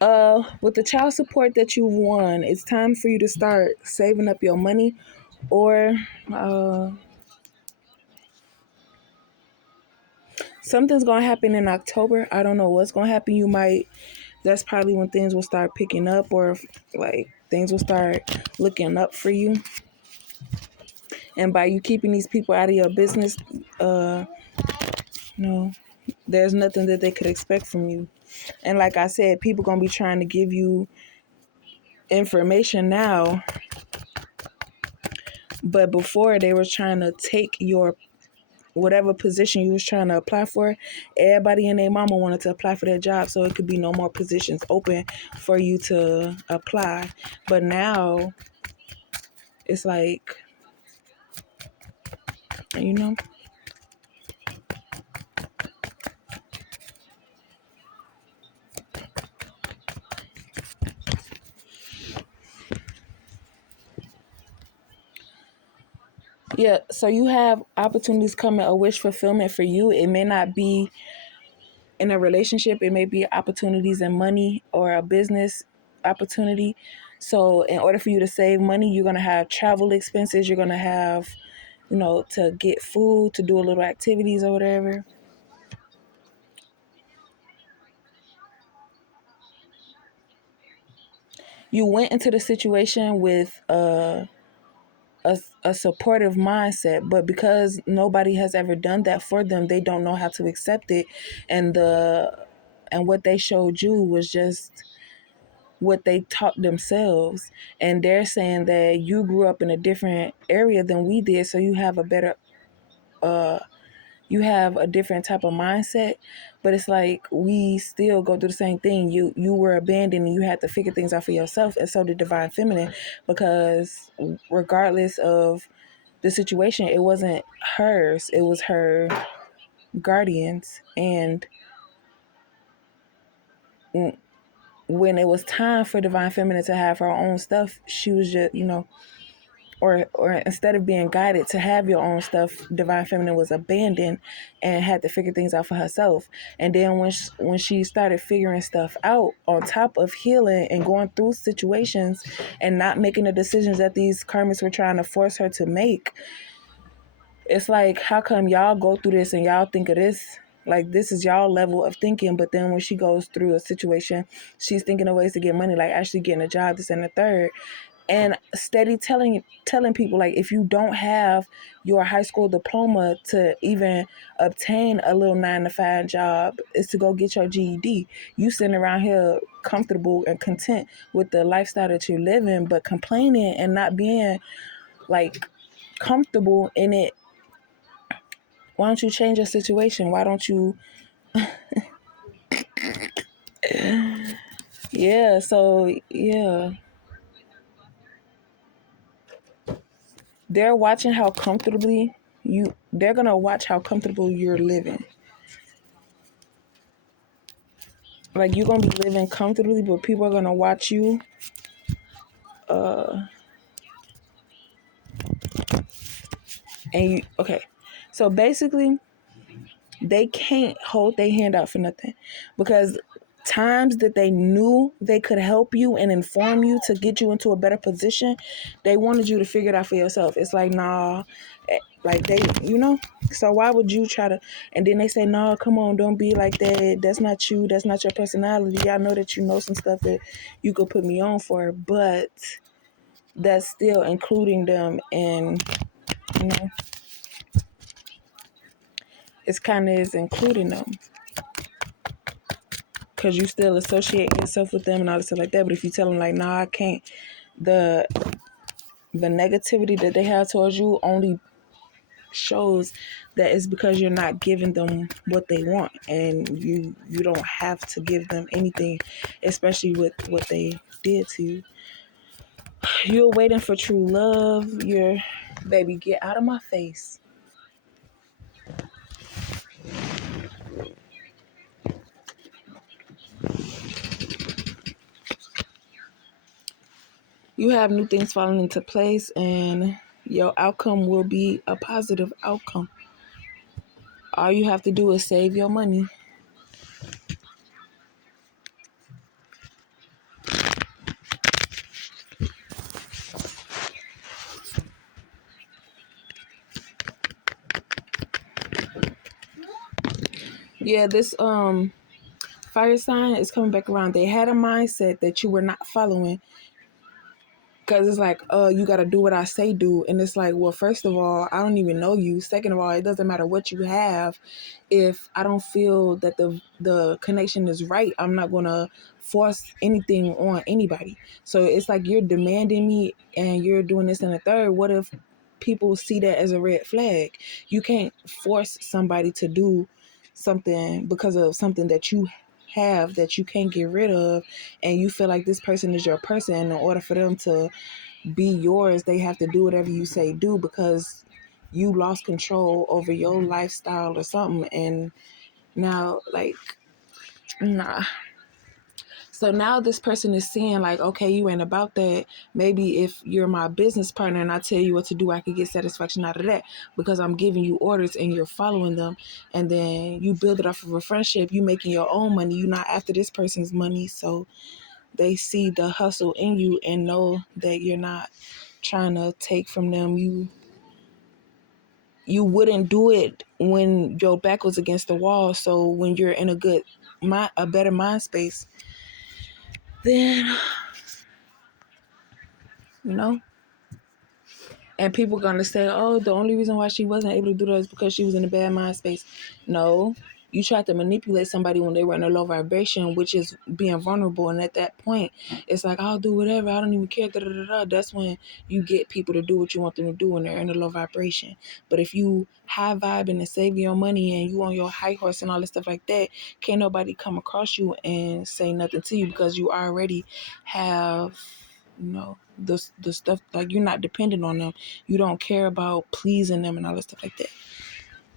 With the child support that you won, it's time for you to start saving up your money, or something's gonna happen in October. I don't know what's gonna happen. That's probably when things will start picking up, or like things will start looking up for you. And by you keeping these people out of your business, uh, no, there's nothing that they could expect from you. And like I said, people gonna be trying to give you information now, but before they were trying to take your whatever position you was trying to apply for. Everybody and their mama wanted to apply for that job, so it could be no more positions open for you to apply. But now it's like, you know, yeah. So you have opportunities coming, a wish fulfillment for you. It may not be in a relationship. It may be opportunities in money or a business opportunity. So in order for you to save money, you're gonna have travel expenses. You're gonna have, to get food, to do a little activities or whatever. You went into the situation with a supportive mindset, but because nobody has ever done that for them, they don't know how to accept it, and what they showed you was just what they taught themselves. And they're saying that you grew up in a different area than we did, so you have a different type of mindset. But it's like we still go through the same thing. You were abandoned and you had to figure things out for yourself, and so did Divine Feminine, because regardless of the situation, it wasn't hers, it was her guardians. And when it was time for Divine Feminine to have her own stuff, she was just, or instead of being guided to have your own stuff, Divine Feminine was abandoned and had to figure things out for herself. And then when she started figuring stuff out, on top of healing and going through situations and not making the decisions that these karmics were trying to force her to make, it's like, how come y'all go through this and y'all think of this? Like, this is y'all level of thinking, but then when she goes through a situation, she's thinking of ways to get money, like actually getting a job, this and the third. And steady telling people, like, if you don't have your high school diploma to even obtain a little 9 to 5 job, is to go get your GED. You sitting around here comfortable and content with the lifestyle that you're living, but complaining and not being like comfortable in it. Why don't you change your situation? Why don't you? Yeah. So yeah, they're watching how comfortably you. They're gonna watch how comfortable you're living. Like, you're gonna be living comfortably, but people are gonna watch you. And you, okay. So basically, they can't hold their hand out for nothing, because times that they knew they could help you and inform you to get you into a better position, they wanted you to figure it out for yourself. It's like, nah, like they, so why would you try to? And then they say, nah, come on, don't be like that. That's not you. That's not your personality. I know that you know some stuff that you could put me on for, but that's still including them. And you know it's kind of is including them, because you still associate yourself with them and all this stuff like that. But if you tell them, like, nah, I can't, the the negativity that they have towards you only shows that it's because you're not giving them what they want, and you don't have to give them anything, especially with what they did to you. You're waiting for true love. You're, baby, get out of my face. You have new things falling into place, and your outcome will be a positive outcome. All you have to do is save your money. Yeah, this fire sign is coming back around. They had a mindset that you were not following, because it's like, you got to do what I say do. And it's like, well, first of all, I don't even know you. Second of all, it doesn't matter what you have. If I don't feel that the connection is right, I'm not going to force anything on anybody. So it's like you're demanding me and you're doing this and a third. What if people see that as a red flag? You can't force somebody to do something because of something that you have that you can't get rid of, and you feel like this person is your person. In order for them to be yours, they have to do whatever you say do, because you lost control over your lifestyle or something. And now, like, nah. So now this person is seeing like, okay, you ain't about that. Maybe if you're my business partner and I tell you what to do, I could get satisfaction out of that, because I'm giving you orders and you're following them. And then you build it off of a friendship. You making your own money. You're not after this person's money. So they see the hustle in you and know that you're not trying to take from them. You wouldn't do it when your back was against the wall. So when you're in a better mind space, then, you know. And people gonna say, oh, the only reason why she wasn't able to do that is because she was in a bad mind space. No, you tried to manipulate somebody when they were in a low vibration, which is being vulnerable. And at that point, it's like, I'll do whatever. I don't even care. Da, da, da, da. That's when you get people to do what you want them to do when they're in a low vibration. But if you high vibing and saving your money and you on your high horse and all this stuff like that, can't nobody come across you and say nothing to you, because you already have, the stuff. Like, you're not dependent on them. You don't care about pleasing them and all that stuff like that.